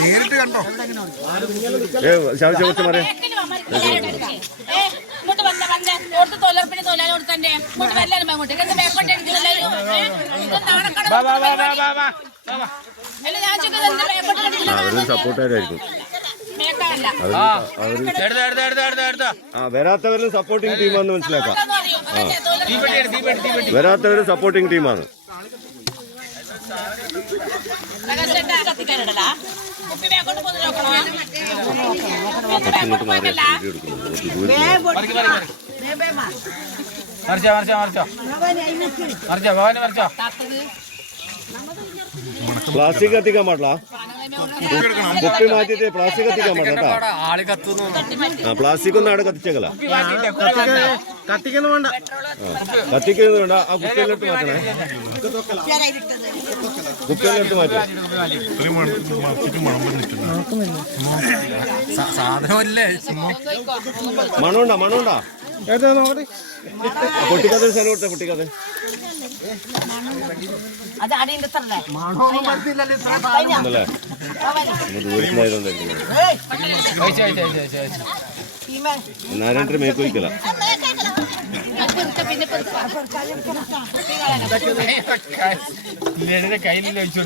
നേരിട്ട് കണ്ടോ കുറച്ച് ഇങ്ങോട്ട് വന്ന അടിക്കുന്നില്ലല്ലോ അല്ല വരാത്തവരും സപ്പോർട്ടിംഗ് ടീമാണെന്ന് മനസ്സിലാക്കാം. വരാത്തവരും സപ്പോർട്ടിംഗ് ടീമാണ് മറിച്ചോ മറിച്ചോ മറിച്ചോ. മറിച്ചോ ഭവാനി മറിച്ചോ. പ്ലാസ്റ്റിക് കത്തിക്കാൻ പാടില്ല? കുപ്പി മാറ്റിട്ട് പ്ലാസ്റ്റിക് കത്തിക്കാൻ കേട്ടോ കത്തുന്നു പ്ലാസ്റ്റിക് ഒന്നും അവിടെ കത്തിച്ചേക്കല. കത്തിക്കുന്നു വേണ്ട. കത്തിക്കുന്നത് വേണ്ട. ആ കുപ്പിയിലിട്ട് മാറ്റണേ. കുപ്പിയിലിട്ട് മാറ്റി. സാധനമല്ലേ? മണമുണ്ടാ? മണമുണ്ടാ? സ്ഥലം കൊടുത്ത പൊട്ടിക്കഥ അത് ഒന്ന് ദൂരത്തിലായതുകൊണ്ടായിരിക്കും കഴിച്ചു